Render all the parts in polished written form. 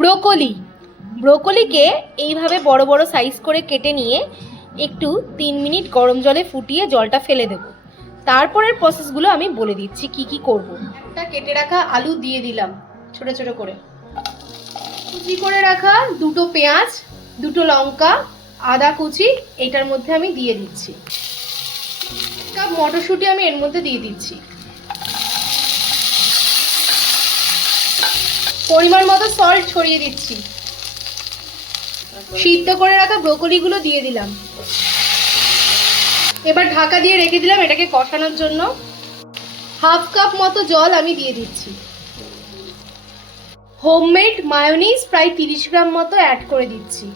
Broccoli, ব্রোকলিকে এইভাবে বড় বড় সাইজ করে কেটে নিয়ে একটু 3 মিনিট গরম জলে ফুটিয়ে জলটা ফেলে দেব। তারপরের প্রসেসগুলো আমি বলে দিচ্ছি কি কি করব। একটা কেটে রাখা আলু দিয়ে দিলাম ছোট ছোট করে, কুচি করে রাখা দুটো পেঁয়াজ, দুটো লঙ্কা, আদা কুচি এটার মধ্যে আমি দিয়ে দিচ্ছি। কাপ মটরশুঁটি আমি এর মধ্যে দিয়ে দিচ্ছি। পরিমাণ মতো সল্ট ছড়িয়ে দিচ্ছি। সিদ্ধ করে রাখা ব্রোকলিগুলো দিয়ে দিলাম। এবার ঢাকা দিয়ে রেখে দিলাম এটাকে কষানোর জন্য। হাফ কাপ মতো জল আমি দিয়ে দিচ্ছি। হোমমেড মায়োনিজ প্রায় 30 গ্রাম মতো অ্যাড করে দিচ্ছি।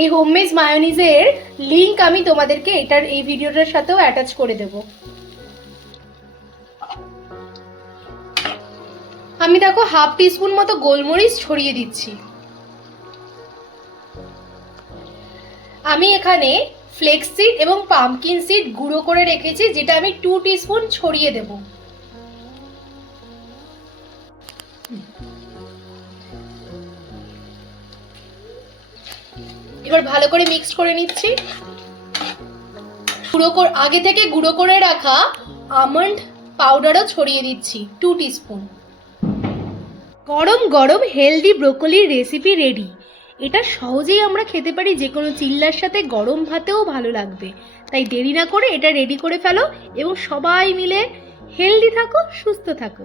এই হোমমেড মায়োনিজের লিংক আমি তোমাদেরকে এই ভিডিওটার সাথেও অ্যাটাচ করে দেব। আমি দেখো হাফ টিস্পুন মতো গোলমরিচ ছড়িয়ে দিচ্ছি। আমি এখানে ফ্লেক্স সিড এবং পাম্পকিন সিড গুঁড়ো করে রেখেছি, যেটা আমি 2 টিস্পুন ছড়িয়ে দেব। এবার ভালো করে মিক্স করে নিচ্ছি। আগে থেকে গুঁড়ো করে রাখা আমন্ড পাউডারও ছড়িয়ে দিচ্ছি 2 টিস্পুন। গরম গরম হেলদি ব্রোকলির রেসিপি রেডি। এটা সহজেই আমরা খেতে পারি, যে কোনো চিল্লার সাথে গরম ভাতেও ভালো লাগবে। তাই দেরি না করে এটা রেডি করে ফেলো এবং সবাই মিলে হেলদি থাকো, সুস্থ থাকো।